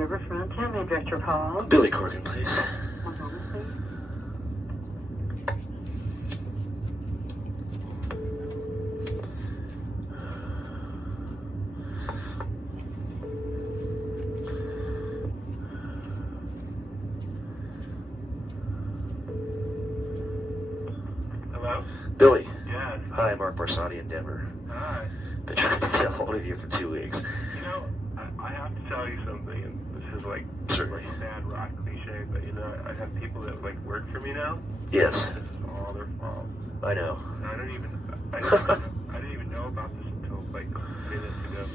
Riverfront. How may I direct your call? Billy Corgan, please. One moment, please. Hello? Billy. Yes. Hi, Mark Barsotti in Denver. Hi. Been trying to get a hold of you for 2 weeks. You know, I have to tell you something, and this is like Certainly. a bad rock cliche, but you know, I have people that like work for me now. Yes. This is all their fault. I know. And I didn't even know about this until like minutes ago.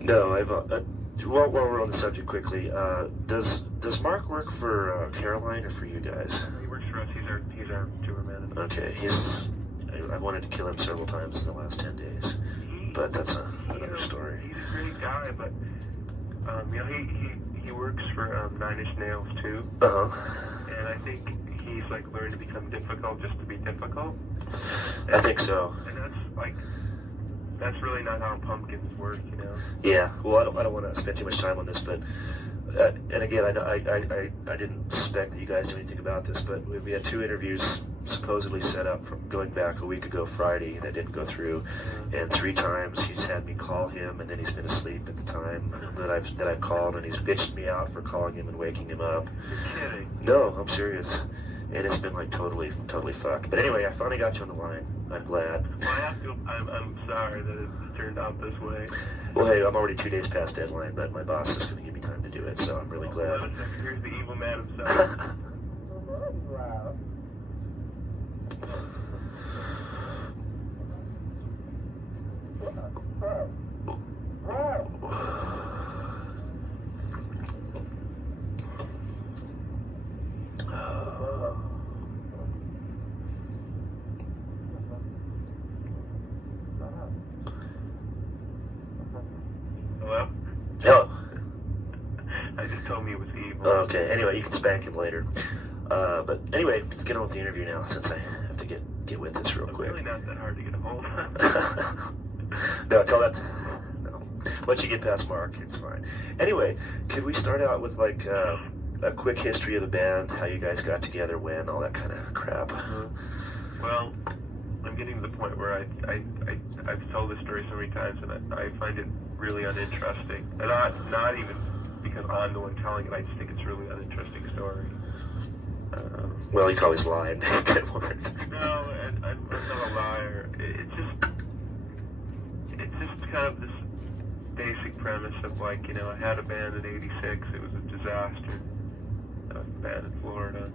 No, I've. While we're on the subject quickly, does Mark work for Caroline or for you guys? He works for us. He's our tour manager. Okay, I wanted to kill him several times in the last 10 days, but that's another story. He's a great guy, but you know, he works for Nine Inch Nails too. And I think he's like learned to become difficult just to be difficult. I think so. And that's really not how pumpkins work, you know. Yeah. Well, I don't want to spend too much time on this, but and again, I didn't suspect that you guys knew anything about this, but we had 2 interviews supposedly set up from going back a week ago Friday that didn't go through, and 3 times he's had me call him, and then he's been asleep at the time that I've called, and he's bitched me out for calling him and waking him up. You're kidding. No, I'm serious. And it's been like totally fucked. But anyway, I finally got you on the line. I'm glad. Well, I'm sorry that it turned out this way. Well, hey, I'm already 2 days past deadline, but my boss is going to give me time to do it, so I'm really glad. Wait a second, here's the evil man himself. Hello? Hello. I just told me it was evil. Okay, anyway, you can spank him later. But anyway, let's get on with the interview now, since I have to get with this real I'm quick. really not that hard to get a hold of. No, tell that. No. Once you get past Mark, it's fine. Anyway, could we start out with like a quick history of the band, how you guys got together, when, all that kind of crap? Well, I'm getting to the point where I've told this story so many times, and I find it really uninteresting. And not even because I'm the one telling it. I just think it's a really uninteresting story. Well, you can always lie and make it work. No, I'm not a liar. It's just kind of this basic premise of like, you know, I had a band in '86. It was a disaster. A band in Florida.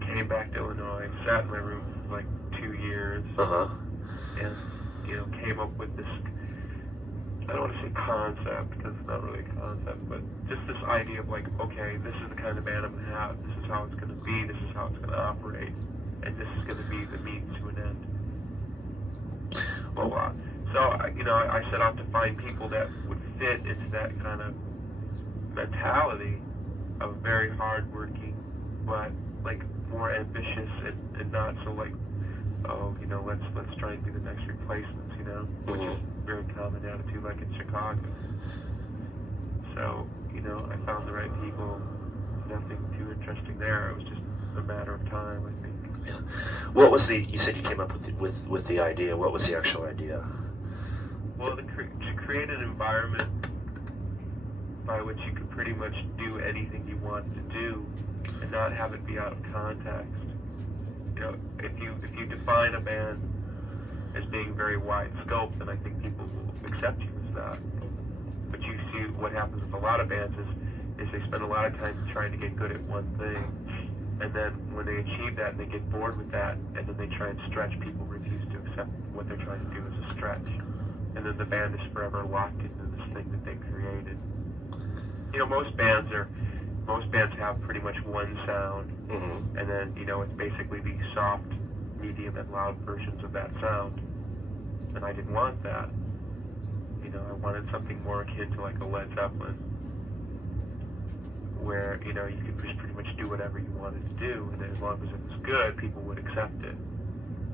Came back to Illinois. Sat in my room for like 2 years. And, you know, came up with this, I don't want to say concept, because it's not really a concept, but just this idea of like, okay, this is the kind of band I'm going to have, this is how it's going to be, this is how it's going to operate, and this is going to be the means to an end. Well, so, you know, I set out to find people that would fit into that kind of mentality of very hardworking, but like more ambitious and not so like, oh, you know, let's try and be the next replacements, you know, which is a very common attitude, like in Chicago. So, you know, I found the right people. Nothing too interesting there. It was just a matter of time, I think. Yeah. What was you said you came up with the idea. What was the actual idea? Well, to create an environment by which you could pretty much do anything you wanted to do and not have it be out of context. You know, if you define a band as being very wide scope, then I think people will accept you as that. But you see what happens with a lot of bands is they spend a lot of time trying to get good at one thing, and then when they achieve that and they get bored with that, and then they try and stretch, people refuse to accept what they're trying to do as a stretch. And then the band is forever locked into this thing that they created. You know, most bands have pretty much one sound, and then, you know, it's basically the soft, medium, and loud versions of that sound. And I didn't want that. You know, I wanted something more akin to like a Led Zeppelin, where, you know, you could just pretty much do whatever you wanted to do, and as long as it was good, people would accept it.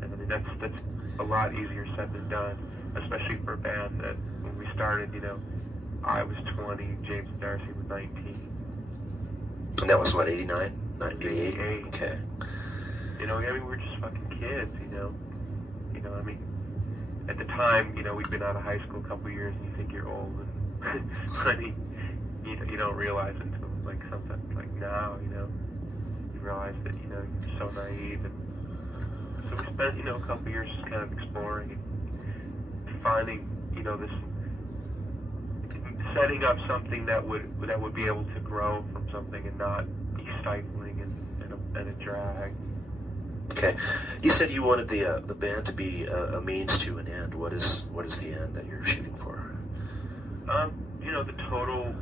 And I mean, that's a lot easier said than done, especially for a band that, when we started, you know, I was 20, James and Darcy were 19. And that was what, 89? 98? 88. Okay. You know, I mean, we were just fucking kids, you know. I mean, at the time, you know, we'd been out of high school a couple of years, and you think you're old, and I mean, you don't realize it until like sometimes, like now, you know, you realize that, you know, you're so naive, and so we spent, you know, a couple of years just kind of exploring and finding, you know, this, setting up something that would be able to grow from something and not be stifling and a drag. Okay. You said you wanted the band to be a means to an end. What is the end that you're shooting for? You know, the total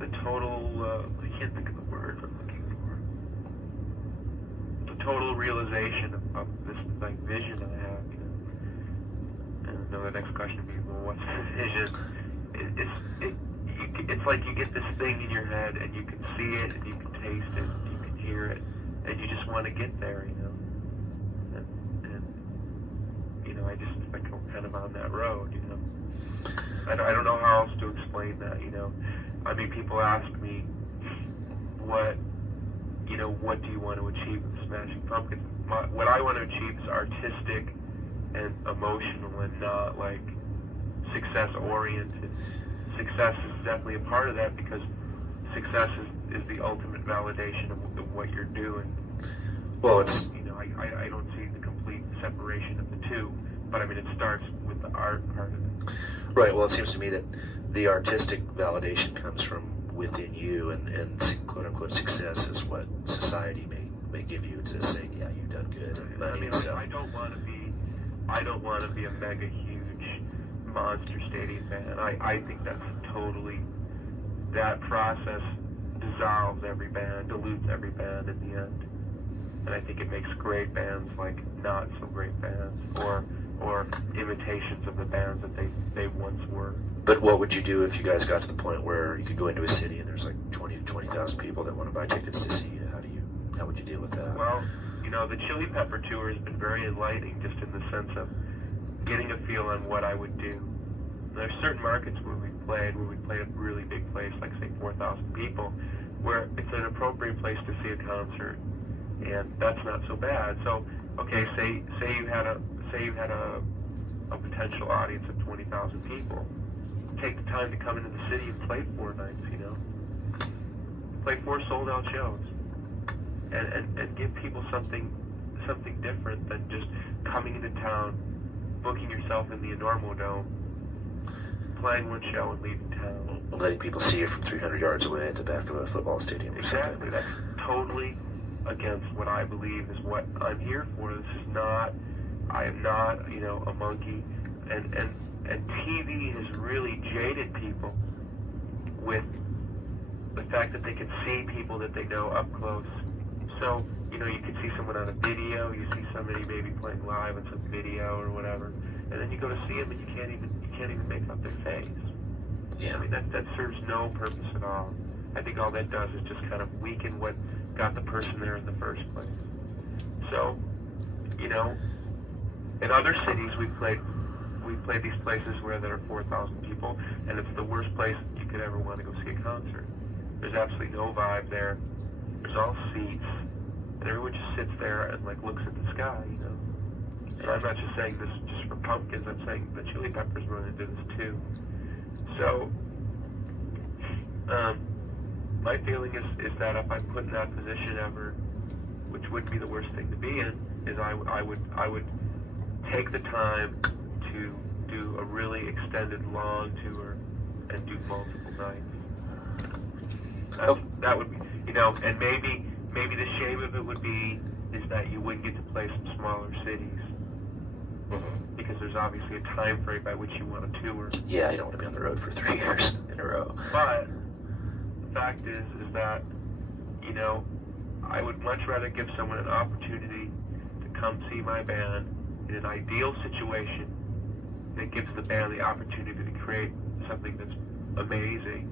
I can't think of the word I'm looking for. The total realization of this like vision I have, you know. And the next question would be, well, what's the vision? It's like you get this thing in your head, and you can see it, and you can taste it, and you can hear it, and you just want to get there, you know. And you know, I just think I'm kind of on that road, you know. I don't know how else to explain that, you know. I mean, people ask me, what do you want to achieve with Smashing Pumpkins? What I want to achieve is artistic and emotional, and not like success-oriented. Success is definitely a part of that, because success is the ultimate validation of what you're doing. Well, it's, you know, I don't see the complete separation of the two, but I mean, it starts with the art part of it. right. Well, it seems to me that the artistic validation comes from within you, and quote unquote success is what society may give you to say, yeah, you've done good. And money I mean, and stuff. I don't want to be a mega huge monster stadium band. I think that's totally, that process dissolves every band, dilutes every band in the end. And I think it makes great bands like not so great bands, or imitations of the bands that they once were. But what would you do if you guys got to the point where you could go into a city and there's like 20 to 20,000 people that want to buy tickets to see you? How would you deal with that? Well, you know, the Chili Pepper tour has been very enlightening, just in the sense of getting a feel on what I would do. There's certain markets where we played a really big place, like say 4,000 people, where it's an appropriate place to see a concert, and that's not so bad. So, okay, say you had a potential audience of 20,000 people. Take the time to come into the city and play 4 nights, you know. Play 4 sold-out shows, and give people something different than just coming into town, booking yourself in the Enormo Dome, playing 1 show and leaving town. Letting people see you from 300 yards away at the back of a football stadium or Exactly. something. That's totally against what I believe is what I'm here for. I am not, you know, a monkey. And TV has really jaded people with the fact that they can see people that they know up close. So, you know, you can see someone on a video, you see somebody maybe playing live on some video or whatever, and then you go to see them and you can't even make out their face. Yeah. I mean, that serves no purpose at all. I think all that does is just kind of weaken what got the person there in the first place. So, you know, in other cities we've played these places where there are 4,000 people, and it's the worst place you could ever want to go see a concert. There's absolutely no vibe there. There's all seats, and everyone just sits there and like looks at the sky, you know. And I'm not just saying this just for Pumpkins. I'm saying the Chili Peppers run into this too. So, my feeling is that if I'm put in that position ever, which would be the worst thing to be in, is I would take the time to do a really extended long tour and do multiple nights. That would be, you know, and maybe the shame of it would be is that you wouldn't get to play some smaller cities. Mm-hmm. Because there's obviously a time frame by which you want to tour. Yeah, you don't want to be on the road for 3 years in a row. But the fact is that, you know, I would much rather give someone an opportunity to come see my band in an ideal situation that gives the band the opportunity to create something that's amazing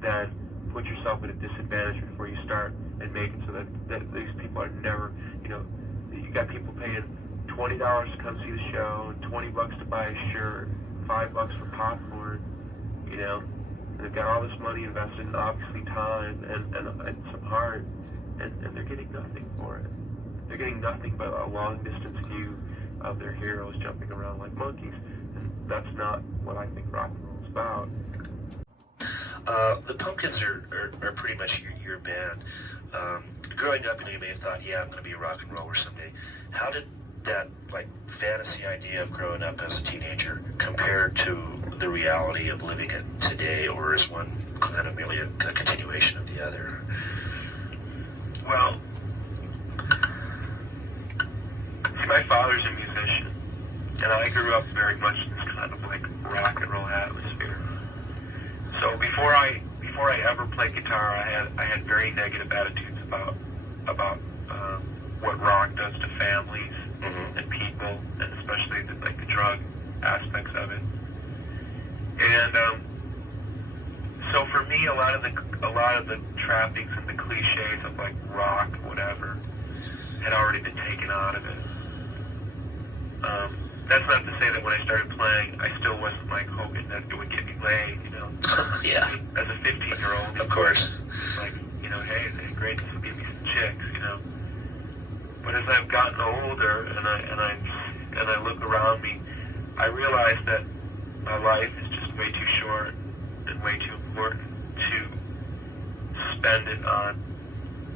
than put yourself at a disadvantage before you start and make it so that these people are never, you know, you got people paying $20 to come see the show, and $20 to buy a shirt, $5 for popcorn, you know. And they've got all this money invested in obviously time and some heart, and they're getting nothing for it. They're getting nothing but a long distance view of their heroes jumping around like monkeys. And that's not what I think rock and roll is about. The Pumpkins are pretty much your band. Growing up, you may have thought, yeah, I'm going to be a rock and roller someday. How did that like fantasy idea of growing up as a teenager compare to the reality of living it today, or is one kind of merely a continuation of the other? Well, see, my father's a musician, and I grew up very much in this kind of like rock and roll atmosphere. So before I ever played guitar, I had very negative attitudes about what rock does to families and people, and especially the drug aspects of it. And so for me, a lot of the trappings and the cliches of like rock, whatever, had already been taken out of it. That's not to say that when I started playing, I still wasn't like hoping that it would get me laid, you know. Yeah. As a 15-year-old, of course. Like, you know, hey, great, this will give me some chicks, you know. But as I've gotten older and I look around me, I realize that my life is just way too short and way too important to spend it on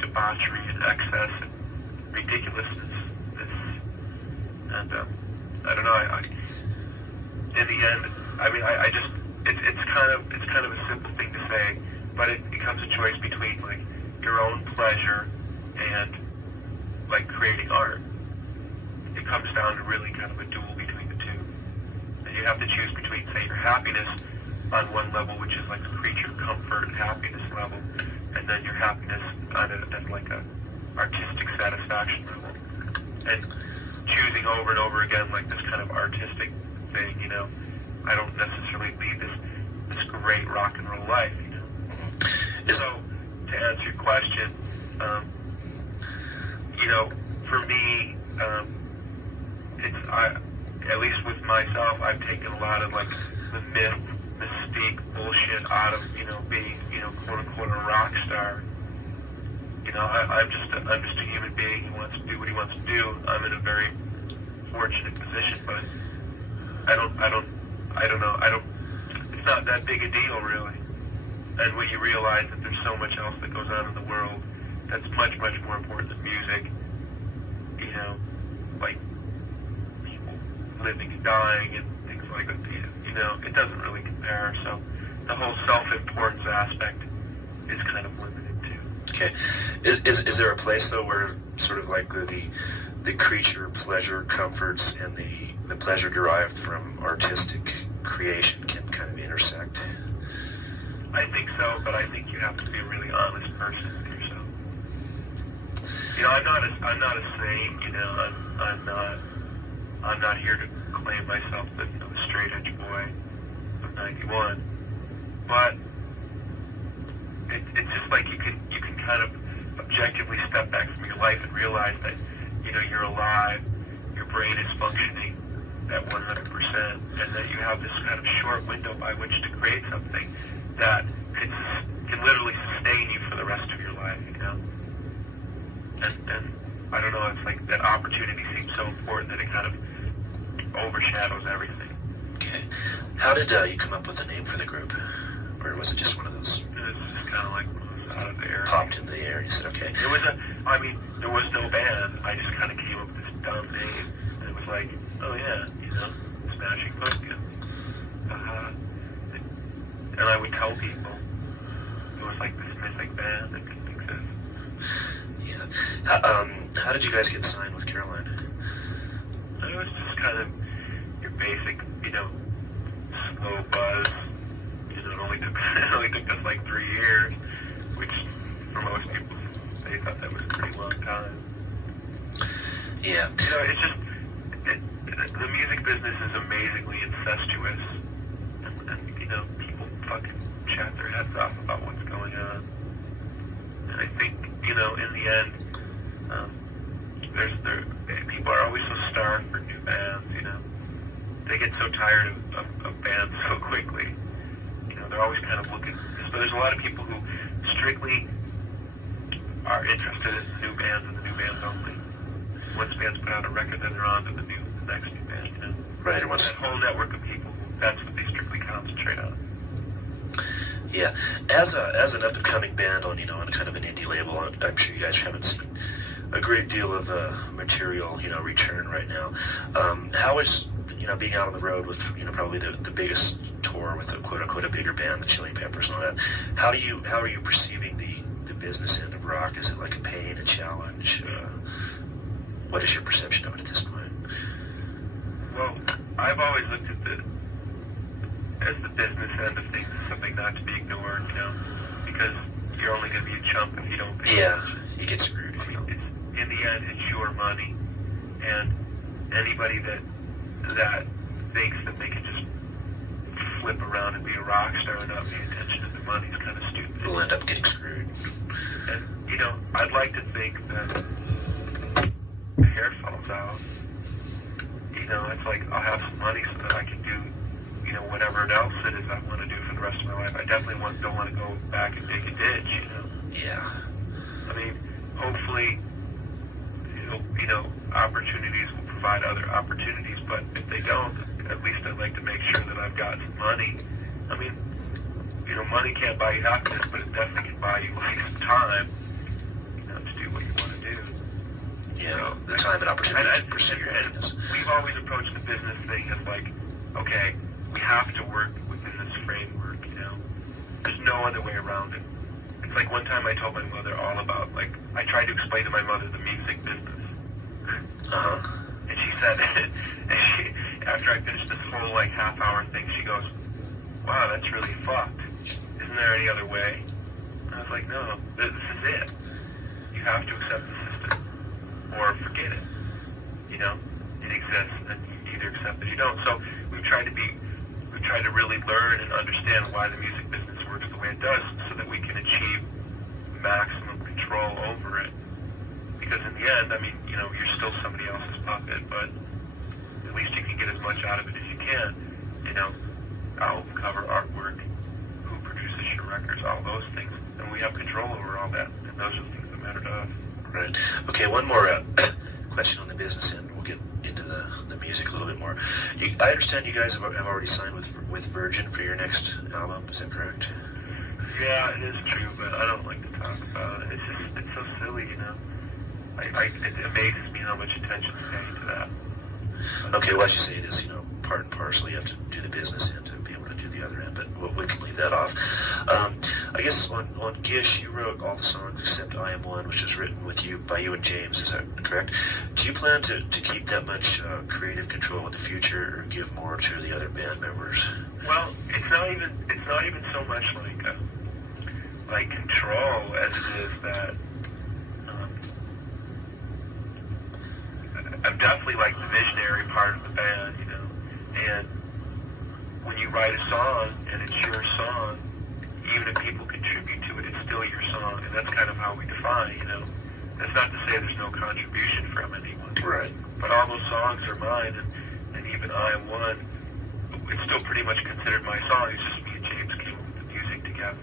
debauchery and excess and ridiculousness. And I don't know. In the end, I mean, I just it's kind of a simple thing to say, but it becomes a choice between like your own pleasure and like creating art. It comes down to really kind of a duel between the two. And you have to choose between, say, your happiness on one level, which is like a creature comfort happiness level, and then your happiness on at like a artistic satisfaction level. And choosing over and over again like this kind of artistic thing, you know, I don't necessarily lead this great rock and roll life, you know. So to answer your question, you know, for me, at least with myself, I've taken a lot of like the myth, mystique bullshit out of, you know, being, you know, quote unquote a rock star. You know, I'm just a human being who wants to do what he wants to do. I'm in a very fortunate position, but I don't know. It's not that big a deal, really. And when you realize that there's so much else that goes on in the world that's much, much more important than music, you know, like people living and dying and things like that, you know, it doesn't really compare. So the whole self-importance aspect is kind of limited too. Okay. Is there a place, though, where sort of like the creature pleasure comforts and the pleasure derived from artistic creation can kind of intersect? I think so, but I think you have to be a really honest person with yourself. You know, I'm not a saint, you know, I'm not here to claim myself the, you know, the straight edge boy of 91. But it's just like you can kind of objectively step back from your life and realize that, you know, you're alive, your brain is functioning at 100%, and that you have this kind of short window by which to create something that can literally sustain you for the rest of your life, you know? And I don't know, it's like that opportunity seems so important that it kind of overshadows everything. Okay. How did you come up with a name for the group? Or was it just one of those? It was just kind of like out of the air. Popped into the air, you said, okay. There was no band. I just kind of came up with this dumb name. And it was like, oh yeah, you know, Smashing Pumpkins. And I would tell people it was like this mythic band that didn't exist. Yeah. How did you guys get signed with Caroline? It was just kind of your basic, you know, slow buzz. You know, it only took us like 3 years, which for most people, they thought that was a pretty long time. Yeah. You know, it's just, the music business is amazingly incestuous. And you know, people fucking chat their heads off about what's going on. And I think, you know, in the end, people are always so star for new bands, you know. They get so tired of bands so quickly. You know, they're always kind of looking. So there's a lot of people who strictly are interested in new bands and the new bands only. Once bands put out a record, then they're on to the next new band, you know. Right, and That whole network of people, that's what they strictly concentrate on. Yeah, as an up and coming band on on kind of an indie label, I'm sure you guys haven't seen a great deal of material return right now. How is being out on the road with probably the biggest tour with a quote unquote a bigger band, the Chili Peppers and all that? How are you perceiving the business end of rock? Is it like a pain, a challenge? What is your perception of it at this point? Well, I've always looked at as the business end of things as something not to be ignored, because you're only going to be a chump if you don't pay attention. You get screwed. In the end, it's your money, and anybody that thinks that they can just flip around and be a rock star and not pay attention to their money is kind of stupid. We'll end up getting screwed. And, I'd like to think that the hair falls out. It's like I'll have some money so that I can do, whatever else it is I want to do for the rest of my life. I definitely don't want to go back and dig a ditch, Yeah. I mean, hopefully, opportunities will provide other opportunities, but if they don't, at least I'd like to make sure that I've got some money. I mean, money can't buy you happiness, but it definitely can buy you some time, to do what you want to do. Yeah, the time and opportunity to pursue your happiness. We've always approached the business thing as like, okay, we have to work within this framework, There's no other way around it. It's like one time I told my mother all about, I tried to explain to my mother the music business. Uh-huh. And she said, after I finished this whole, half-hour thing, she goes, wow, that's really fucked. Isn't there any other way? And I was like, no, this is it. You have to accept the system or forget it. It exists, and you either accept it or you don't. So we've tried to really learn and understand why the music business works the way it does, so that we can achieve maximum control over it. Because in the end, I mean, you're still somebody else's puppet, but at least you can get as much out of it as you can. Album cover, artwork, who produces your records, all those things. And we have control over all that, and those are the things that matter to us. Right. Okay, one more question on the business end. We'll get into the music a little bit more. I understand you guys have already signed with Virgin for your next album. Is that correct? Yeah, it is true, but I don't like to talk about it. It's so silly, it amazes me how much attention is paid to that. Okay, well, as you say, it is, part and parcel. You have to do the business end to be able to do the other end, but we can leave that off. I guess on Gish, you wrote all the songs except I Am One, which was written by you and James. Is that correct? Do you plan to keep that much creative control in the future, or give more to the other band members? Well, it's not even so much like control as it is that I'm definitely the visionary part of the band, and when you write a song and it's your song, even if people contribute to it, it's still your song, and that's kind of how we define, That's not to say there's no contribution from anyone. Right. But all those songs are mine, and even I Am One, it's still pretty much considered my song. It's just me and James came up with the music together.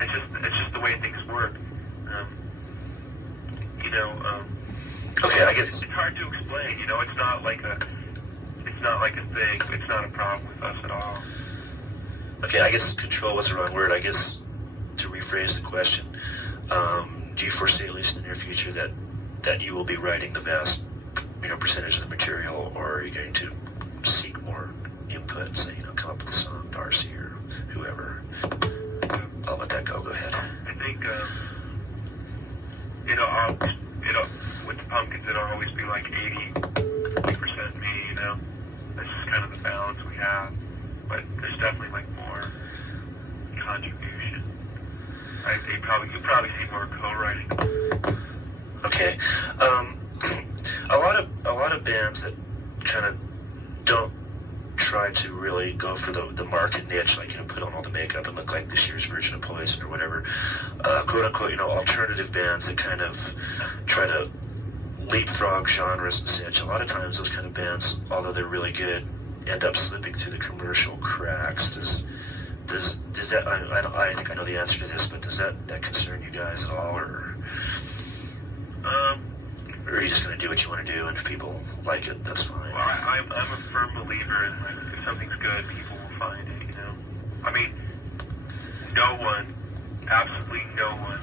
It's just the way things work. Okay, I guess it's hard to explain. It's not like a thing. It's not a problem with us at all. Okay, I guess control was the wrong word. I guess to rephrase the question, do you foresee, at least in the near future, that you will be writing the vast, percentage of the material, or are you going to seek more input and say, come up with a song, Darcy or whoever? I'll let that go. Go ahead. I think, with the Pumpkins, it'll always be 80% me, This is kind of the balance we have. But there's definitely more contribution. You'll probably see more co-writing. Okay. A lot of bands that kind of don't try to really go for the market niche, put on all the makeup and look like this year's version of Poison or whatever, quote unquote, alternative bands that kind of try to leapfrog genres and such. A lot of times those kind of bands, although they're really good, end up slipping through the commercial cracks. Does that, I think I know the answer to this, but does that concern you guys at all, or are you just going to do what you want to do, and if people like it, that's fine? Well, I'm a firm believer in, like, if something's good, people will find it, you know? I mean, absolutely no one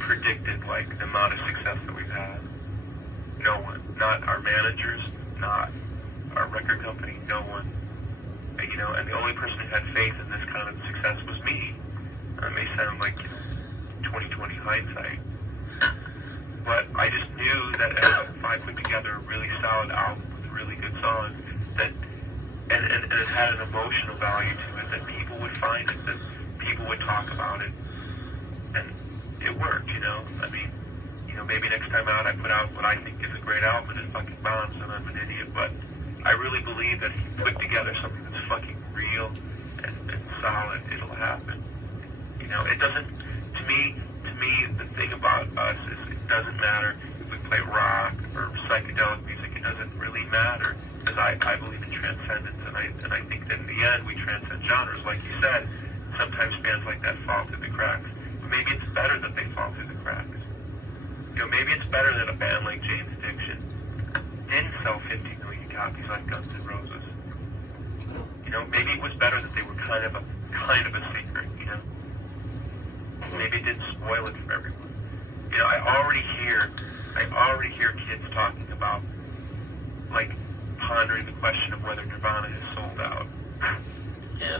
predicted, like, the amount of success that we've had. No one. Not our managers, not our record company, no one. You know, and the only person who had faith in this kind of success was me. It may sound like, 20/20 hindsight. But I just knew that if I put together a really solid album with really good songs, that and it had an emotional value to it, that people would find it, that people would talk about it, and it worked, you know? I mean, maybe next time out I put out what I think is a great album and it fucking bombs and I'm an idiot, but I really believe that if you put together something that's fucking real and solid, it'll happen. It doesn't, to me, the thing about us is it doesn't matter if we play rock or psychedelic music, it doesn't really matter, because I believe in transcendence, and I think that in the end we transcend genres. Like you said, sometimes bands like that fall through the cracks. But maybe it's better that they fall through the cracks. Maybe it's better that a band like Jane's Addiction didn't sell 50 million copies like Guns N' Roses. Maybe it was better that they were kind of a secret, Maybe it didn't spoil it for everyone. I already hear kids talking about, like, pondering the question of whether Nirvana is sold out. Yeah.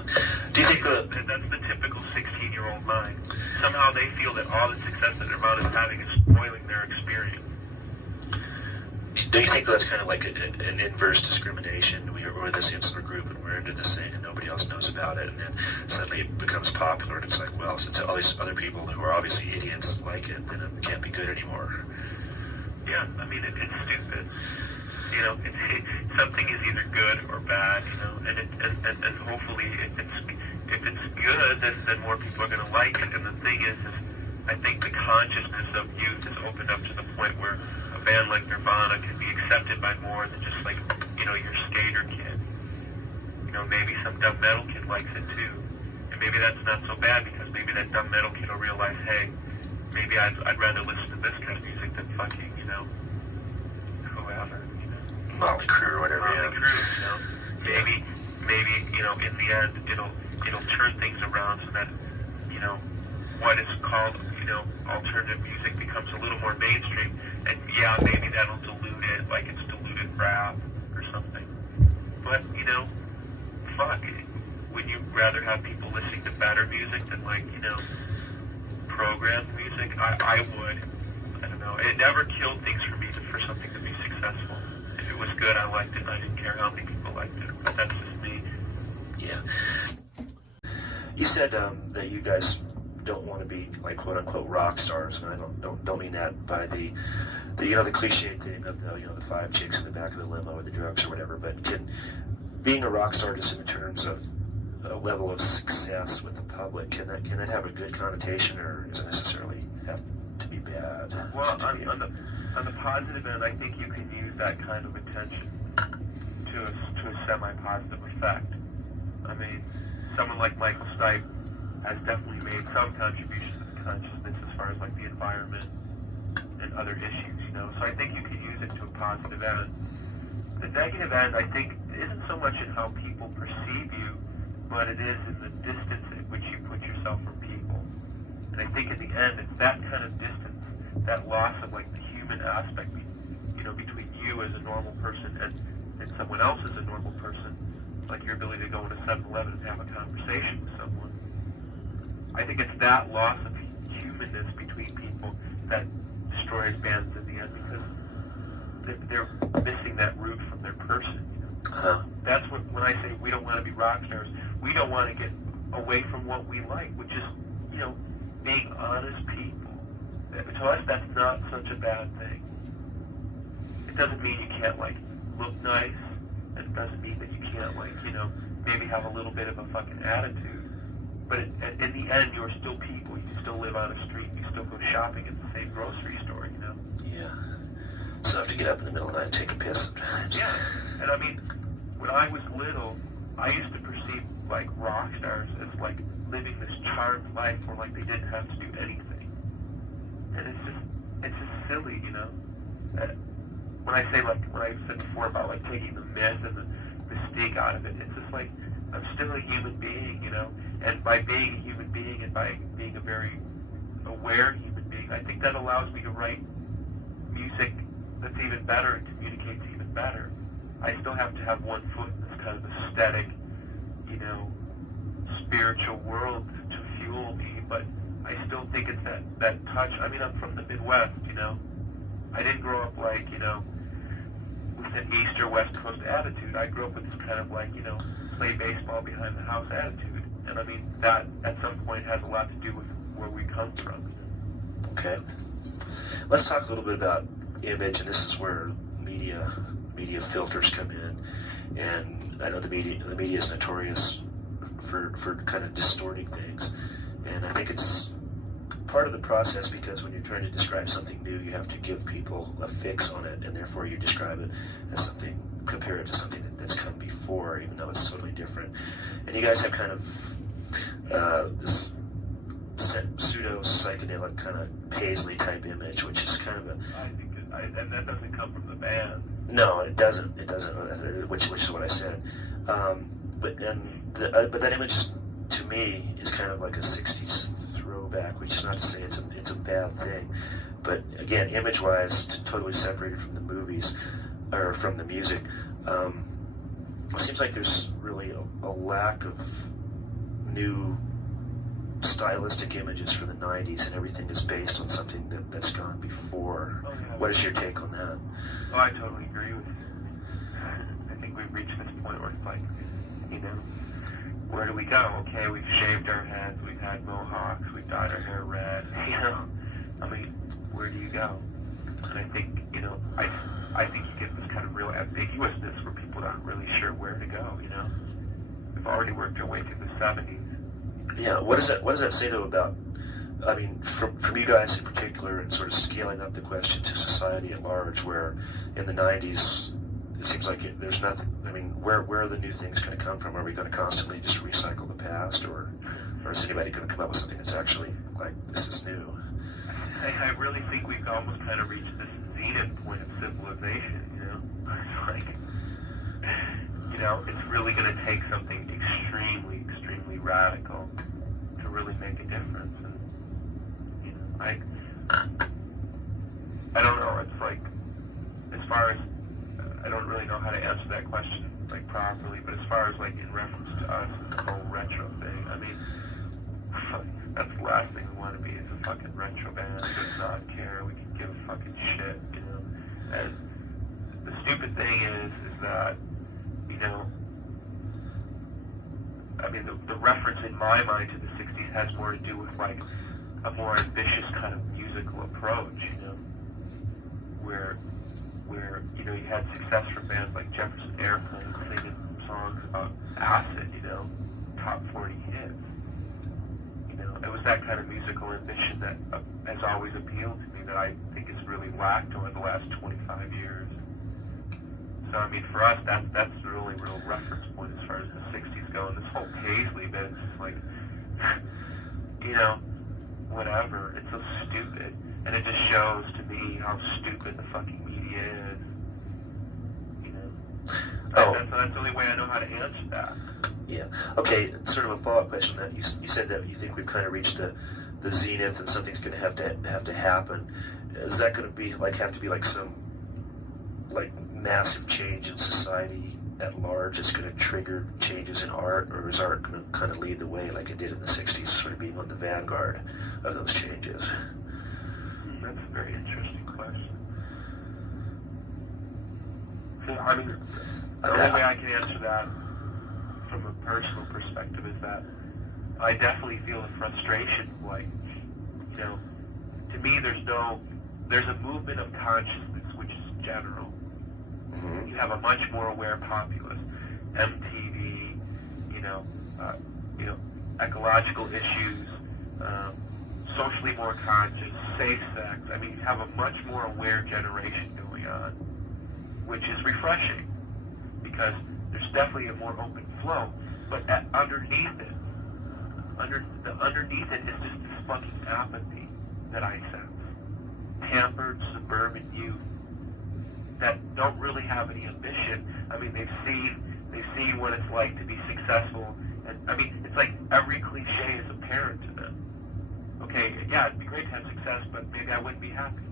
Do you think that's the typical 16-year-old mind? Somehow they feel that all the success that Nirvana is having is spoiling their experience. Do you think that's kind of like an inverse discrimination? We're this insular group and we're into this thing and nobody else knows about it, and then suddenly it becomes popular and it's like, well, since all these other people who are obviously idiots like it, then it can't be good anymore. Yeah, I mean, it's stupid. Something is either good or bad, and hopefully if it's good, then more people are going to like it. And the thing is I think the consciousness of youth is opened up to the point where a band like Nirvana can be accepted by more than just, like, your skater kid. Maybe some dumb metal kid likes it too. And maybe that's not so bad, because maybe that dumb metal kid will realize, hey, maybe I'd rather listen to this kind of music than fucking, whoever, Motley Crue or whatever, Motley Crue, Maybe, in the end, it'll turn things around so that, what is called, alternative music becomes a little more mainstream, and yeah, maybe that'll dilute it, like it's diluted rap or something. But, fuck, would you rather have people listening to better music than, like, programmed music? I would. I don't know. It never killed things for me for something to be successful. If it was good, I liked it, and I didn't care how many people liked it. But that's just me. Yeah. You said that you guys don't want to be, like, quote unquote rock stars, and I don't mean that by the cliche thing of the 5 chicks in the back of the limo or the drugs or whatever. But being a rock star, just in terms of a level of success with the public, can that have a good connotation, or does it necessarily have to be bad? Well, on the positive end, I think you can use that kind of attention to a semi-positive effect. I mean, someone like Michael Stipe has definitely made some contribution to the consciousness as far as, like, the environment and other issues, So I think you can use it to a positive end. The negative end, I think, isn't so much in how people perceive you, but it is in the distance at which you put yourself from people. And I think in the end, it's that kind of distance, that loss of, like, the human aspect, between you as a normal person and someone else as a normal person, like your ability to go into 7-Eleven and have a conversation with someone. I think it's that loss of humanness between people that destroys bands in the end, because they're missing that root from their person. That's when I say we don't want to be rock stars, we don't want to get away from what we like, which is, being honest people. To us, that's not such a bad thing. It doesn't mean you can't, like, look nice, and it doesn't mean that you can't, like, maybe have a little bit of a fucking attitude. But in the end, you're still people. You still live on a street. You still go shopping at the same grocery store, Yeah. So I have to get up in the middle of the night and take a piss sometimes. Yeah, and I mean, when I was little, I used to perceive like rock stars as like living this charmed life where like they didn't have to do anything, and it's just silly, you know. When I say like when I said before about like taking the myth and the mystique out of it, it's just like I'm still a human being, you know. And by being a human being and by being a very aware human being, I think that allows me to write music that's even better and communicates even better. I still have to have one foot in this kind of aesthetic, you know, spiritual world to fuel me, but I still think it's that touch. I mean, I'm from the Midwest, you know. I didn't grow up like, you know, with an East or West Coast attitude. I grew up with this kind of like, you know, play baseball behind the house attitude. And I mean, that at some point has a lot to do with where we come from. Okay. Let's talk a little bit about image, and this is where media filters come in. And I know the media is notorious for kind of distorting things. And I think it's part of the process because when you're trying to describe something new, you have to give people a fix on it, and therefore you describe it as something, compare it to something that's come before, even though it's totally different. And you guys have kind of this pseudo psychedelic kind of Paisley type image, which is kind of a. I think and that doesn't come from the band. No, it doesn't. It doesn't. Which is what I said. But that image to me is kind of like a '60s throwback, which is not to say it's a bad thing, but again, image-wise, totally separated from the movies or from the music. It seems like there's really a lack of new stylistic images for the 90s, and everything is based on something that's gone before. Oh, yeah. What is your take on that? Oh, I totally agree with you. I think we've reached this point where it's like, you know, where do we go? Okay, we've shaved our heads, we've had mohawks, we've dyed our hair red, you know. I mean, where do you go? And I think, you know, I think you get this kind of real ambiguousness where people aren't really sure where to go, you know. We've already worked our way through the 70s. Yeah, what does that say though about, I mean, from you guys in particular, and sort of scaling up the question to society at large, where in the 90s, it seems like there's nothing, I mean, where are the new things going to come from? Are we going to constantly just recycle the past, or is anybody going to come up with something that's actually, like, this is new? I really think we've almost kind of reached this zenith point of civilization, you know? It's like, you know, it's really going to take something extremely, extremely radical to really make a difference. And, you know, I don't know, it's like, as far as, I don't really know how to answer that question, like, properly, but as far as, like, in reference to us and the whole retro thing, I mean, that's the last thing we want to be is a fucking retro band that does not care, we can give a fucking shit, you know? And the stupid thing is that, you know, I mean, the reference in my mind to the 60s has more to do with, like, a more ambitious kind of musical approach, you know, where you know, you had success from bands like Jefferson Airplane singing songs about acid, you know, top 40 hits. You know, it was that kind of musical ambition that has always appealed to me that I think has really lacked over the last 25 years. So, I mean, for us, that's the really real reference point as far as the 60s go. And this whole Paisley bit, it's just like, you know, whatever. It's so stupid. And it just shows to me how stupid the fucking media is. You know? Oh. That's the only way I know how to answer that. Yeah. Okay, sort of a follow-up question. That you said that you think we've kind of reached the zenith and something's going to have to happen. Is that going to be like have to be like some like massive change in society at large that's going to trigger changes in art, or is art going to kind of lead the way like it did in the 60s, sort of being on the vanguard of those changes? That's a very interesting question. So, I mean, the only way I can answer that from a personal perspective is that I definitely feel the frustration, like, you know, to me there's a movement of consciousness which is general. You have a much more aware populace. MTV, you know, ecological issues, socially more conscious, safe sex. I mean, you have a much more aware generation going on, which is refreshing because there's definitely a more open flow. But underneath it, underneath it is just this fucking apathy that I sense. Pampered suburban youth that don't really have any ambition. I mean, they've seen what it's like to be successful, and I mean, it's like every cliche is apparent to them. Okay, yeah, it'd be great to have success, but maybe I wouldn't be happy.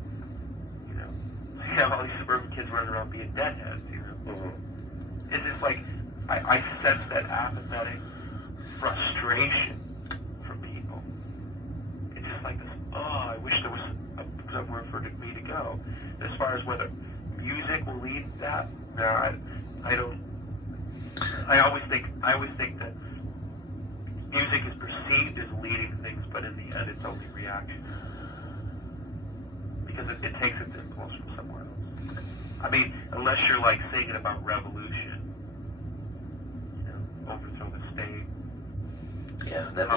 You know, so you have all these suburban kids running around being deadheads. You know, it's just like I sense that apathetic frustration from people. It's just like this. Oh, I wish there was somewhere for me to go. As far as whether music will lead that, no, I don't. I always think that music is perceived as leading things, but in the end, it's only reaction because it takes its impulse from somewhere else. I mean, unless you're like singing about revolution, you know, overthrow the state. Yeah, that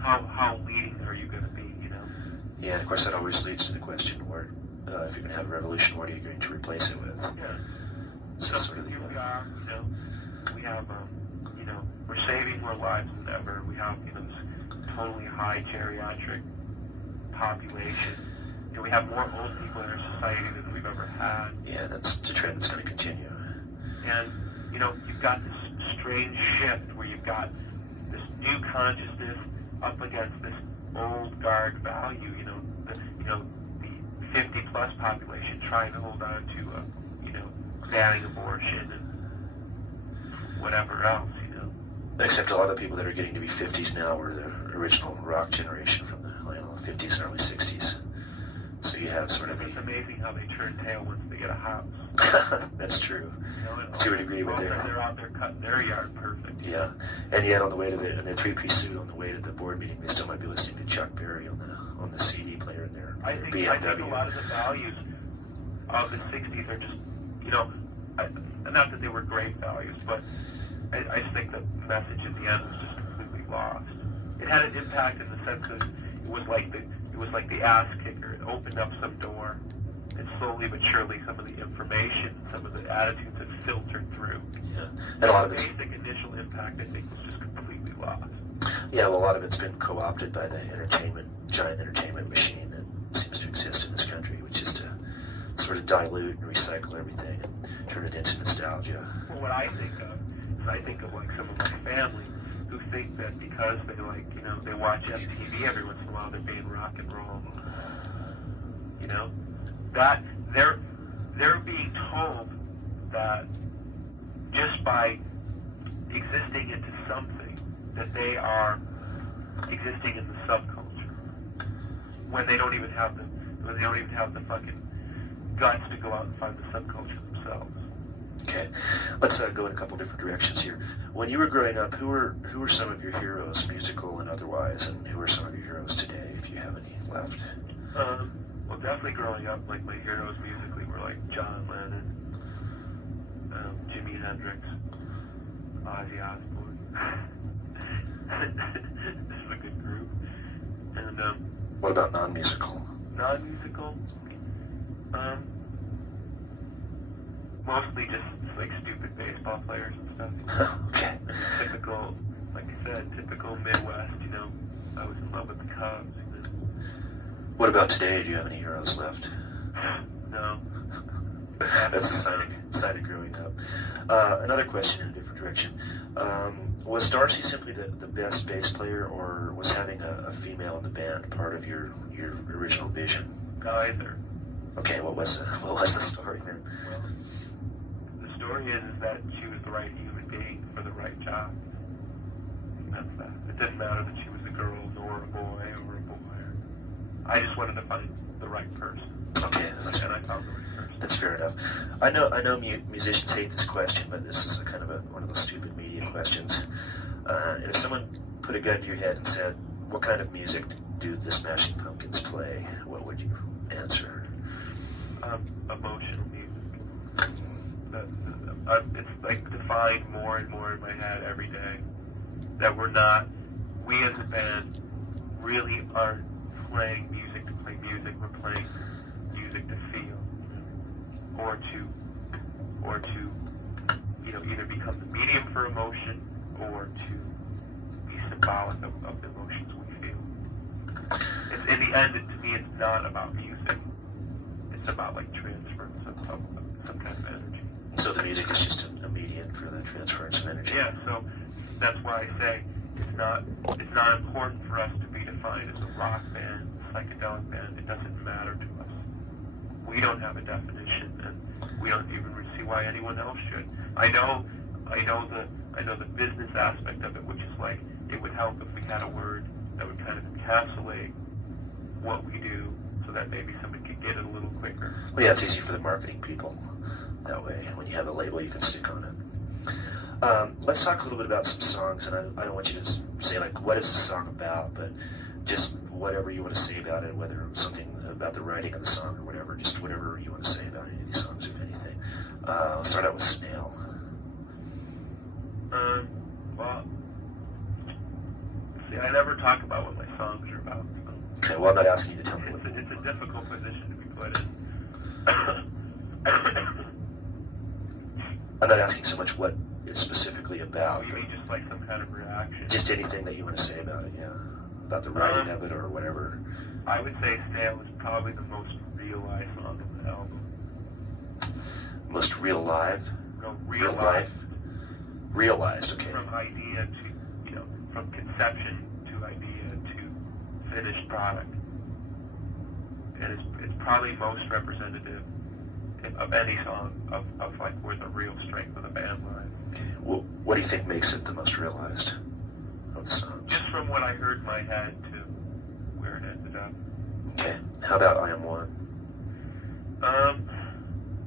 how leading are you going to be? You know. Yeah, and of course that always leads to the question where if you're going to have a revolution, what are you going to replace it with? Yeah. So sort of here we are. You know, we have you know, we're saving more lives than ever. We have, you know, this totally high geriatric population. You know, we have more old people in our society than we've ever had. Yeah, that's the trend that's going to continue. And, you know, you've got this strange shift where you've got this new consciousness up against this old guard value. You know, the 50-plus population trying to hold on to, you know, banning abortion and whatever else. Except a lot of people that are getting to be 50s now were the original rock generation from the 50s and early 60s. So you have sort of It's amazing how they turn tail once they get a house. That's true. You know, to a degree, but they're out there cutting their yard perfect. Yeah, and yet on the way to in their three-piece suit on the way to the board meeting, they still might be listening to Chuck Berry on the CD player in their BMW. I think a lot of the values of the 60s are just, you know, not that they were great values, but I just think the message at the end was just completely lost. It had an impact in the sense that it was like the ass kicker. It opened up some door, and slowly but surely some of the information, some of the attitudes had filtered through. Yeah, and a lot of the basic initial impact, I think, was just completely lost. Yeah, well, a lot of it's been co-opted by the giant entertainment machine that seems to exist in this country, which is to sort of dilute and recycle everything and turn it into nostalgia. Well, what I think of like some of my family who think that because they like, you know, they watch MTV every once in a while, they're being rock and roll. You know, that they're being told that just by existing into something that they are existing in the subculture when they don't even have the fucking guts to go out and find the subculture themselves. Okay, let's go in a couple different directions here. When you were growing up, who were some of your heroes, musical and otherwise, and who are some of your heroes today, if you have any left? Well, definitely growing up, like my heroes musically were like John Lennon, Jimi Hendrix, Ozzy Osbourne. This is a good group. And what about non-musical? Non-musical, mostly just like stupid baseball players and stuff. Okay. Typical, like I said, typical Midwest. You know, I was in love with the Cubs. What about today? Do you have any heroes left? No. That's a sign of growing up. Another question in a different direction. Was Darcy simply the best bass player, or was having a female in the band part of your original vision? Neither. Okay, what was the story then? Well, the story is that she was the right human being for the right job. And that's that. It didn't matter that she was a girl or a boy or a boy. I just wanted to find the right person. Okay, that's and I found the right person. That's fair enough. I know musicians hate this question, but this is a kind of one of those stupid media questions. And if someone put a gun to your head and said, "What kind of music do the Smashing Pumpkins play?" what would you answer? Emotional music. It's like defined more and more in my head every day that we as a band really aren't playing music to play music. We're playing music to feel, or to either become the medium for emotion or to be symbolic of the emotions we feel. It's, in the end, to me, it's not about music. It's about like transference of some kind of energy. So the music is just a medium for the transference of energy. Yeah, so that's why I say it's not important for us to be defined as a rock band, a psychedelic band. It doesn't matter to us. We don't have a definition, and we don't even see why anyone else should. I know the business aspect of it, which is like it would help if we had a word that would kind of encapsulate what we do, so that maybe somebody could get it a little quicker. Well, yeah, it's easy for the marketing people that way. When you have a label, you can stick on it. Let's talk a little bit about some songs, and I don't want you to say like what is the song about, but just whatever you want to say about it, whether something about the writing of the song or whatever, just whatever you want to say about any of these songs, if anything. I'll start out with Snail. Well, see, I never talk about what my songs are about. So. Okay, well, I'm not asking you to tell me what. It's a difficult position to be put in. I'm not asking so much what it's specifically about. You mean just like some kind of reaction? Just anything that you want to say about it, yeah. About the writing of it or whatever. I would say Snail is probably the most realized song of the album. Most real live? No, life? Realized, okay. From idea to, from conception to idea to finished product. And it's probably most representative of any song of like where the real strength of the band lies. Okay. Well, what do you think makes it the most realized of the songs? Just from what I heard in my head to where it ended up. Okay. How about I Am One?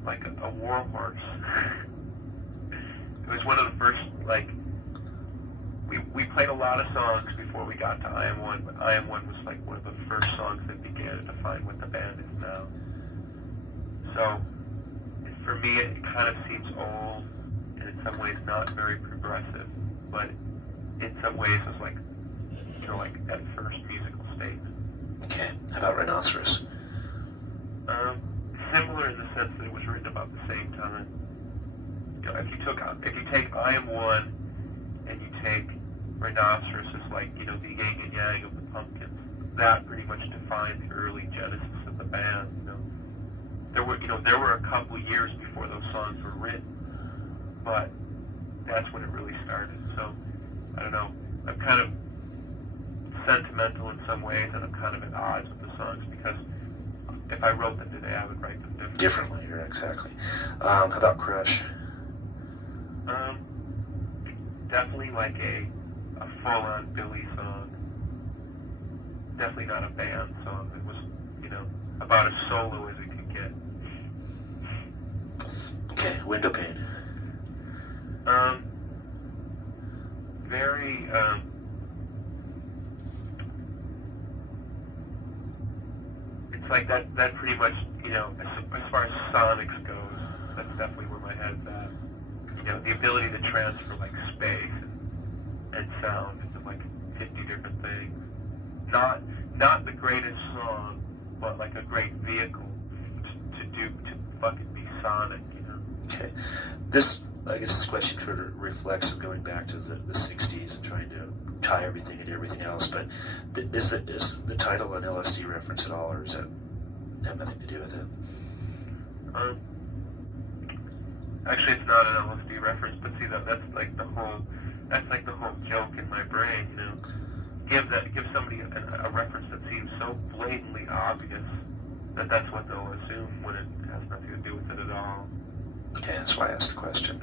Like a war horse. It was one of the first, like, we played a lot of songs before we got to I Am One, but I Am One was like one of the first songs that began to define what the band is now. So, for me, it kind of seems old, and in some ways not very progressive, but in some ways it's like, like at first musical state. Okay. How about Rhinoceros? Similar in the sense that it was written about the same time. If you take I Am One and you take Rhinoceros as like, the yin and yang of the Pumpkins, that pretty much defined the early genesis of the band. There were a couple years before those songs were written, but that's when it really started. So, I don't know, I'm kind of sentimental in some ways, and I'm kind of at odds with the songs, because if I wrote them today, I would write them differently. Differently, exactly. How about Crush? Definitely like a full-on Billy song. Definitely not a band song. It was, about as solo as it could get. Okay, Window Pane. Very, it's like that pretty much, as far as sonics goes, that's definitely where my head's at. The ability to transfer like space and sound into like 50 different things. Not the greatest song, but like a great vehicle to fucking be sonic, Okay. I guess this question sort of reflects of going back to the 60s and trying to tie everything into everything else, but is the title an LSD reference at all, or does that have nothing to do with it? Actually, it's not an LSD reference, but see, that's like the whole joke in my brain, Give somebody a reference that seems so blatantly obvious that that's what they'll assume when it has nothing to do with it at all. Okay, that's why I asked the question.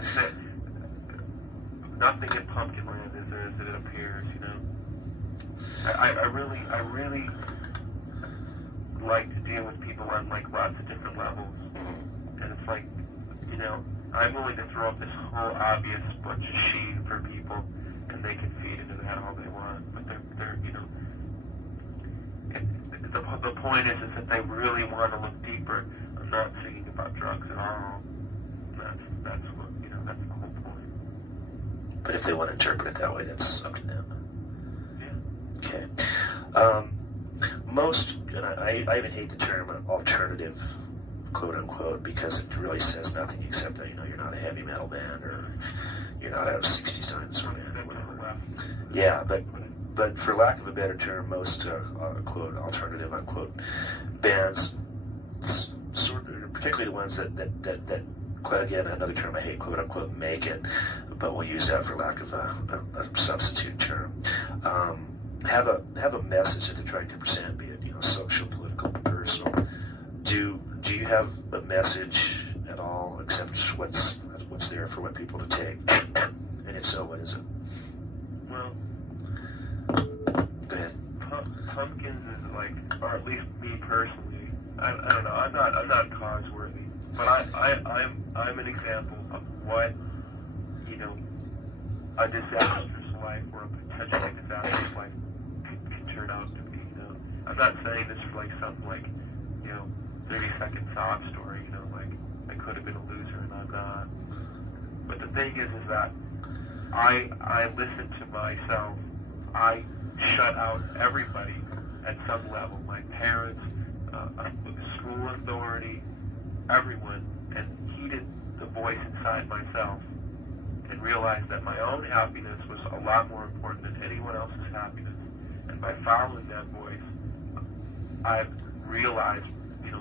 Nothing in Pumpkinland is as it appears, I really like to deal with people on like lots of different levels, and it's like, I'm willing to throw up this whole obvious bunch of sheen for people, and they can feed into that all they want. But they're the point is that they really want to look deeper. I'm not singing about drugs at all. That's what that's the whole point. But if they want to interpret it that way, that's up to them. Yeah. Okay. most, and I even hate the term alternative, quote unquote, because it really says nothing except that, you're not a heavy metal band or you're not out of 60s dinosaur band, whatever. Yeah, but for lack of a better term, most quote alternative unquote bands, sort of, particularly the ones that again, another term I hate, quote unquote, make it, but we'll use that for lack of a substitute term. Have a message that they're trying to present, be it social, political, personal. Do you have a message at all, except what's there for what people to take? And if so, what is it? Well, go ahead. Pumpkins is like, or at least me personally, I don't know. I'm not cause worthy, but I'm an example of what a disastrous life or a potentially disastrous life could turn out to be. I'm not saying this for like some 30-second sob story. Like I could have been a loser and I'm not. But the thing is that I listen to myself. I shut out everybody at some level. My parents, the school authority, everyone, and heeded the voice inside myself and realized that my own happiness was a lot more important than anyone else's happiness. And by following that voice, I've realized,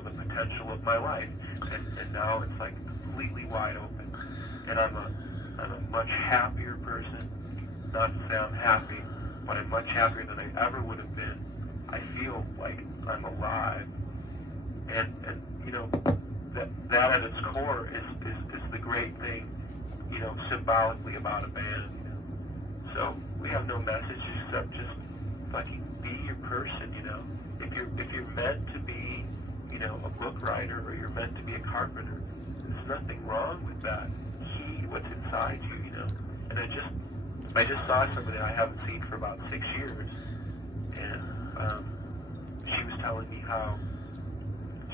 the potential of my life. And now it's like completely wide open. And I'm a much happier person. Not to say I'm happy, but I'm much happier than I ever would have been. I feel like I'm alive. And that at its core is the great thing, symbolically about a band. So we have no message except just fucking be your person. If you're meant to be, a book writer or you're meant to be a carpenter, there's nothing wrong with that. Heed what's inside you. And I just saw somebody I haven't seen for about 6 years, and she was telling me how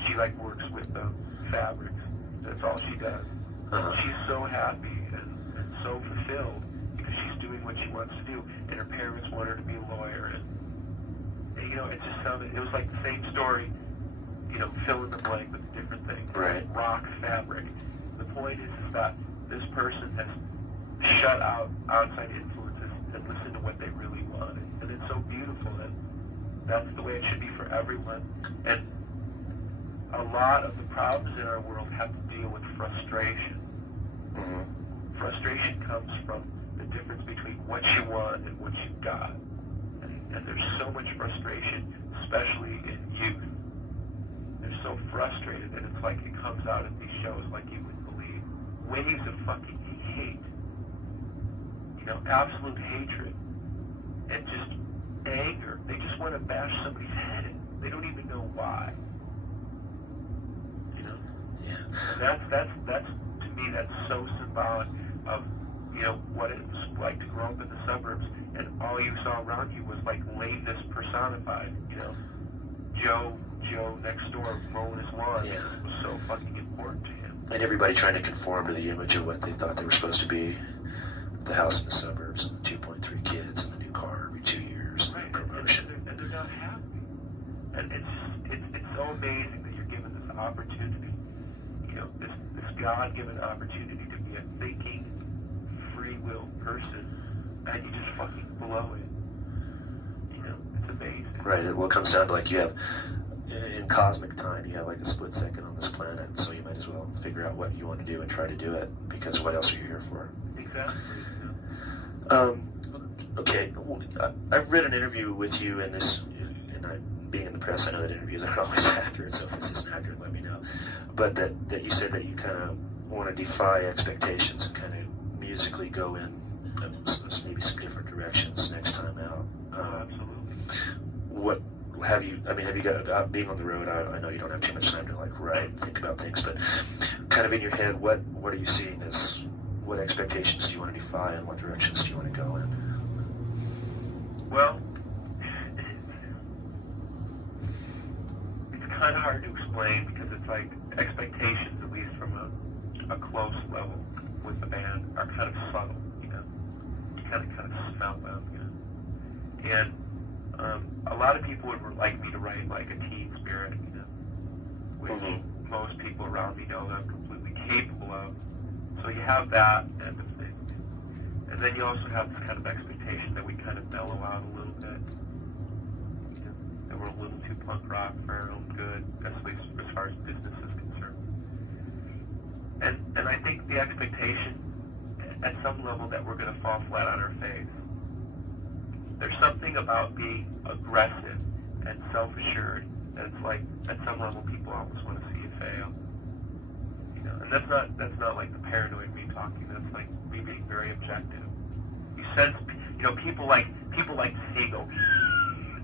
she works with the fabrics. That's all she does. She's so happy and so fulfilled because she's doing what she wants to do, and her parents want her to be a lawyer. And it just sounded, it was like the same story, fill in the blank with a different thing. Right. Rock fabric. The point is that this person has shut out outside influences and listened to what they really wanted. And it's so beautiful, and that's the way it should be for everyone. And a lot of the problems in our world have to deal with frustration. Mm-hmm. Frustration comes from the difference between what you want and what you got. And there's so much frustration, especially in youth. They're so frustrated, and it's like it comes out at these shows like you wouldn't believe. Waves of fucking hate. Absolute hatred. And just anger. They just want to bash somebody's head in. They don't even know why. Yeah. And that's to me, that's so symbolic of what it was like to grow up in the suburbs, and all you saw around you was like lameness personified. Joe next door mowing his lawn was so fucking important to him. And everybody trying to conform to the image of what they thought they were supposed to be. The house in the suburbs, and the 2.3 kids, and the new car every 2 years, and the promotion. And they're not happy. And it's so amazing that you're given this opportunity, this God-given opportunity to be a thinking, free will person, and you just fucking blow it. It's amazing. Right. Well, it comes down to you have, in cosmic time, you have a split second on this planet, so you might as well figure out what you want to do and try to do it, because what else are you here for? Exactly. Okay. Well, I've read an interview with you in this, being in the press, I know that interviews aren't always accurate, so if this isn't accurate, let me know. But that you said that you kind of want to defy expectations and kind of musically go in maybe some different directions next time out. Absolutely. What have you got, being on the road, I know you don't have too much time to write and think about things, but kind of in your head, what are you seeing as, what expectations do you want to defy and what directions do you want to go in? Well, it's kind of hard to explain because it's like expectations, at least from a close level with the band, are kind of subtle, You kind of smell them, And a lot of people would like me to write like a team spirit, you know, which Mm-hmm. most people around me know that I'm completely capable of. So you have that end of things. And then you also have this kind of expectation that we kind of mellow out a little bit. You know, that we're a little too punk rock for our own good, at least as far as business is concerned. And I think the expectation at some level that we're going to fall flat on our face. There's something about being aggressive and self-assured that it's like at some level people almost want to see you fail. You know, and that's not like the paranoid me talking. That's like me being very objective. You sense, you know, people like to see you go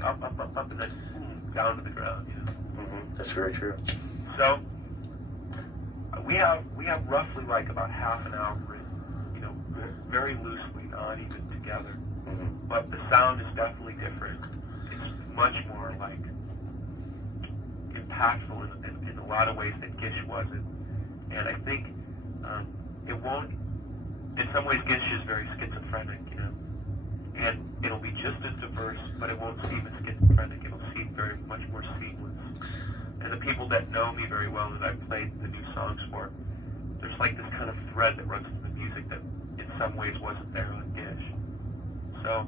up, and then down to the ground. You know. Mm-hmm. That's very true. So we have roughly like about half an hour written, you know, very loosely, not even together. Mm-hmm. But the sound is definitely different. It's much more like impactful in a lot of ways that Gish wasn't. And I think it won't. In some ways, Gish is very schizophrenic, you know, and it'll be just as diverse, but it won't seem as schizophrenic. It'll seem very much more seamless. And the people that know me very well that I've played the new songs for, there's like this kind of thread that runs through the music that in some ways wasn't there on Gish. So,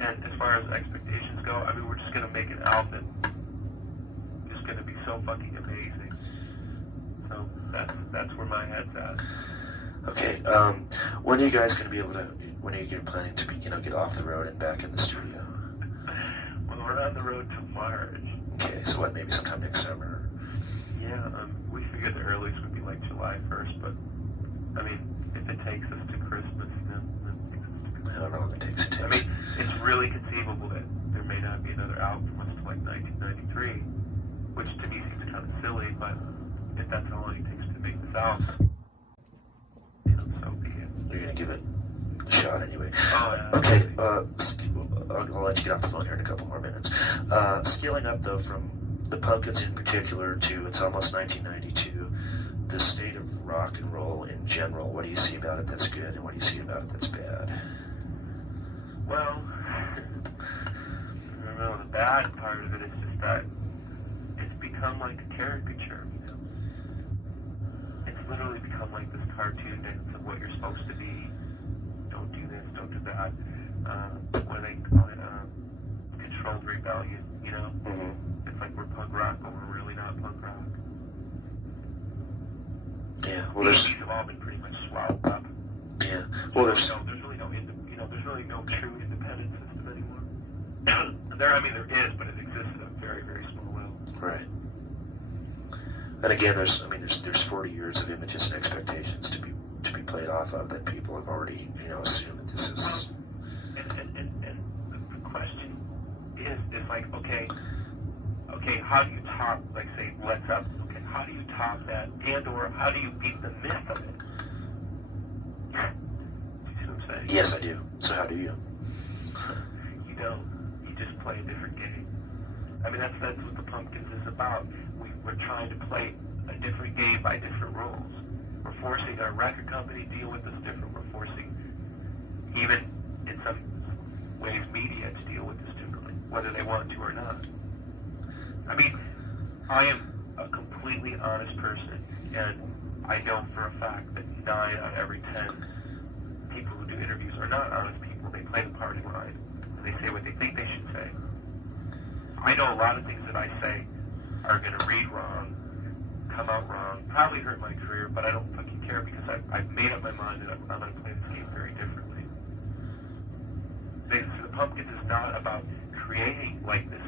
and as far as expectations go, I mean, we're just going to make an album that's just going to be so fucking amazing. So that's where my head's at. Okay. When are you guys going to be able to? When are you planning to be, get off the road and back in the studio? Well, we're on the road to March. Okay. So what? Maybe sometime next summer. Yeah. We figured the earliest would be like July 1st, but I mean, if it takes us to Christmas, then it takes us to Christmas. However long it takes. I mean, it's really conceivable that there may not be another album from us until like 1993, which to me seems kind of silly, but if that's how long it takes to make this album, so be it. You're gonna give it a shot anyway. Oh, yeah. Okay. I'll let you get off the phone here in a couple more minutes. Scaling up though from the Pumpkins in particular to it's almost 1992, the state of rock and roll in general. What do you see about it that's good, and what do you see about it that's bad? Well, the bad part of it is just that it's become like a caricature, you know. It's literally become like this cartoon dance of what you're supposed to be. Don't do this, don't do that. What do they call it? Controlled rebellion, you know. Mm-hmm. It's like we're punk rock, but we're really not punk rock. Yeah. Well, These have all been pretty much swallowed up. Yeah. Well, there's There's really no true independent system anymore. There is, but it exists at a very, very small level. right. And again, there's 40 years of images and expectations to be played off of that people have already assumed that this is. And the question is like, okay, how do you top, like, say, Let's Up? Okay, how do you top that, and/or how do you beat the myth of it? You see what I'm saying? Yes, I do. So how do you? You don't. You just play a different game. I mean, that's what the Pumpkins is about. We're trying to play a different game by different rules. We're forcing our record company to deal with this different. We're forcing, even in some ways, media to deal with this differently, whether they want to or not. I mean, I am a completely honest person, and I know for a fact that 9 out of every 10 people who do interviews are not honest people. They play the party line, and they say what they think they should say. I know a lot of things that I say are going to read wrong, come out wrong, probably hurt my career, but I don't fucking care because I've made up my mind that I'm going to play this game very differently. The Pumpkins is not about creating like this,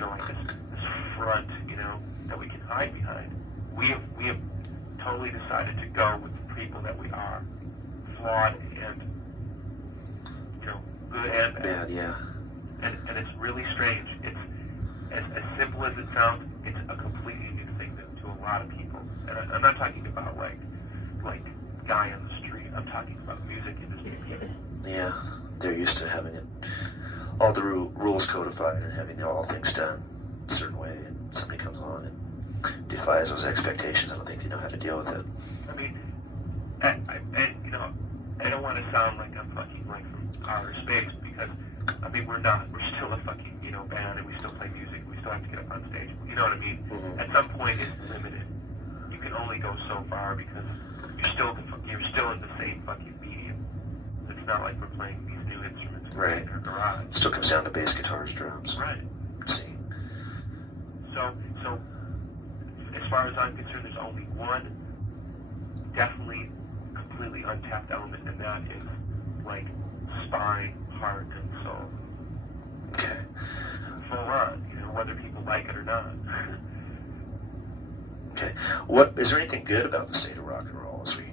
like this front, that we can hide behind. We have totally decided to go with the people that we are, flawed and good and bad. Yeah. And it's really strange. It's as simple as it sounds. It's a completely new thing to a lot of people. And I'm not talking about like guy on the street. I'm talking about music industry people. Yeah, they're used to having it, all the rules codified and having all things done a certain way. And somebody comes along and defies those expectations. I don't think they know how to deal with it. I mean, I don't want to sound like I'm fucking from outer space because, I mean, we're not. We're still a fucking, band, and we still play music. We still have to get up on stage. You know what I mean? Mm-hmm. At some point, it's limited. You can only go so far because you're still in the same fucking medium. It's not like we're playing these new instruments Right. in our garage. Still comes down to bass guitars, drums. Right. See. So as far as I'm concerned, there's only one definitely completely untapped element, and that is like spine, heart, and soul. Okay. Full on, whether people like it or not. Okay. What is there anything good about the state of rock and roll as we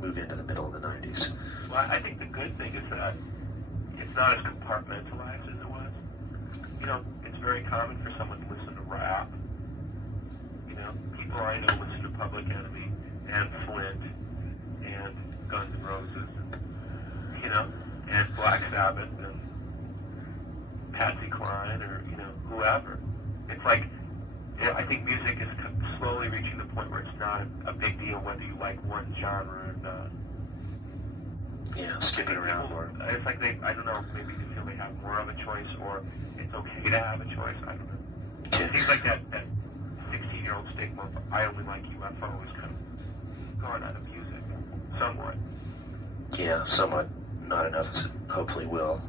move into the middle of the 90s? Well, I think the good thing is that it's not as compartmentalized as it was. It's very common for someone to listen to rap. People I know listen to Public Enemy and Flint and Guns N' Roses, and Black Sabbath and Patsy Cline or, whoever. It's like, I think music is slowly reaching the point where it's not a big deal whether you like one genre or not. Yeah, skipping around more. It's like I don't know, maybe they feel they have more of a choice, or it's okay to have a choice. I don't know. Okay. It seems like that 16-year-old stigma of I only like UFO is kind of gone out of music, somewhat. Yeah, somewhat. Not enough as it hopefully will.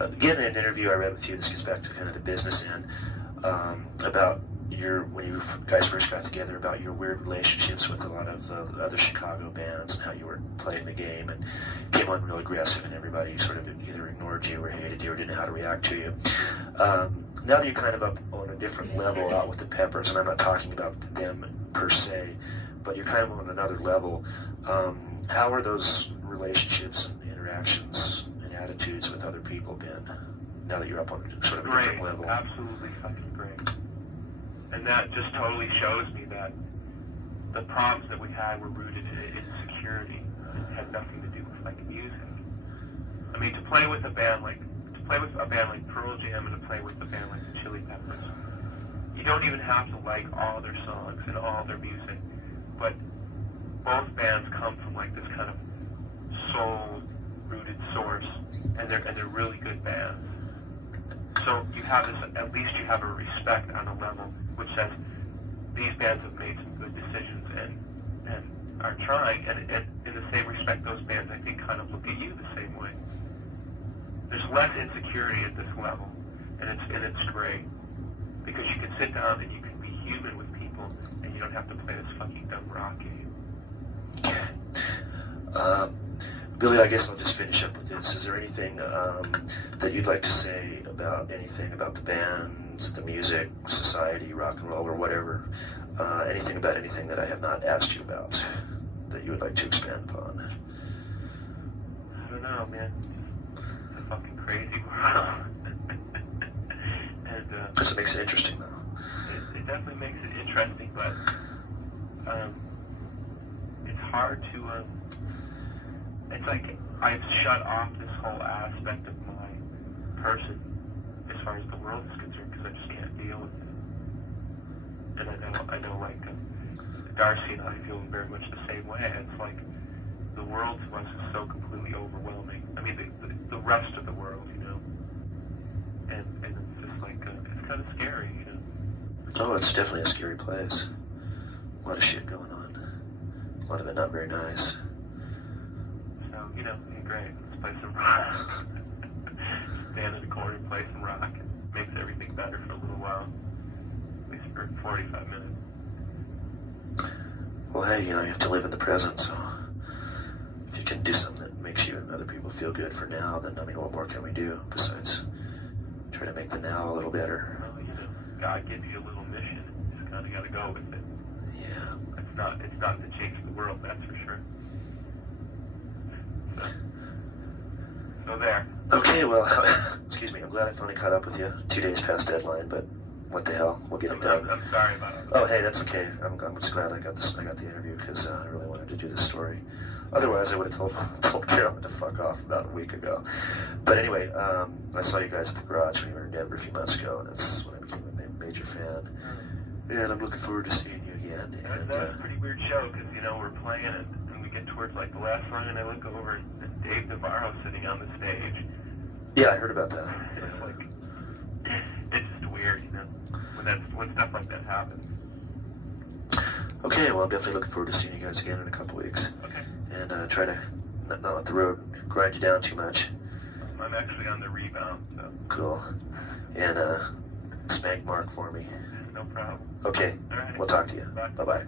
Again, in an interview I read with you, this gets back to kind of the business end, about when you guys first got together, about your weird relationships with a lot of the other Chicago bands and how you were playing the game and came on real aggressive and everybody sort of either ignored you or hated you or didn't know how to react to you. Now that you're kind of up on a different level out with the Peppers, and I'm not talking about them per se, but you're kind of on another level, how are those relationships and interactions and attitudes with other people been now that you're up on sort of a different level? Absolutely fucking great. And that just totally shows me that the problems that we had were rooted in insecurity. It had nothing to do with like music. I mean, to play with a band like Pearl Jam and to play with a band like the Chili Peppers, you don't even have to like all their songs and all their music, but both bands come from like this kind of soul-rooted source, and they're really good bands. So you have this, at least you have a respect on a level which says these bands have made some good decisions and are trying, and in the same respect, those bands I think kind of look at you the same way. There's less insecurity at this level, and it's great because you can sit down and you can be human with people, and you don't have to play this fucking dumb rock game. Okay. Billy, I guess I'll just finish up with this. Is there anything that you'd like to say about anything about the band, the music, society, rock and roll, or whatever? Anything about anything that I have not asked you about that you would like to expand upon? I don't know, man. It's a fucking crazy world. And That's what makes it interesting, though. it definitely makes it interesting, but it's hard to... it's like I've shut off this whole aspect of my person as far as the world is concerned because I just can't deal with it. And I know like Darcy and I feel very much the same way. It's like the world to us is so completely overwhelming. I mean, the rest of the world, and it's just like, it's kind of scary, Oh, it's definitely a scary place. A lot of shit going on. A lot of it not very nice. So, great. Let's play some rock. Stand in the corner and play some rock. It makes everything better for a little while. At least for 45 minutes. Well, hey, you have to live in the present, so if you can do something that makes you and other people feel good for now, then, what more can we do besides try to make the now a little better? Well, God gives you a little mission, and you just kind of got to go with it. Yeah. It's not to change the world, that's for sure. So there. Okay, well, excuse me, I'm glad I finally caught up with you. 2 days past deadline, but what the hell, we'll get it done. I'm sorry about it. Oh, hey, that's okay. I'm just glad I got the interview because I really wanted to do this story. Otherwise, I would have told Carolyn to fuck off about a week ago. But anyway, I saw you guys at the garage when you were in Denver a few months ago, and that's when I became a major fan. And I'm looking forward to seeing you again. And, that was a pretty weird show because, we're playing it, and we get towards like the last song, and I look over, and Dave Navarro sitting on the stage. yeah, I heard about that. It's Yeah. like, it just when stuff like that happens. Okay, well, I'm definitely looking forward to seeing you guys again in a couple weeks. Okay. And try to not let the road grind you down too much. I'm actually on the rebound, so Cool. And spank Mark for me. no problem. Okay, All right. we'll talk to you. Bye. Bye-bye.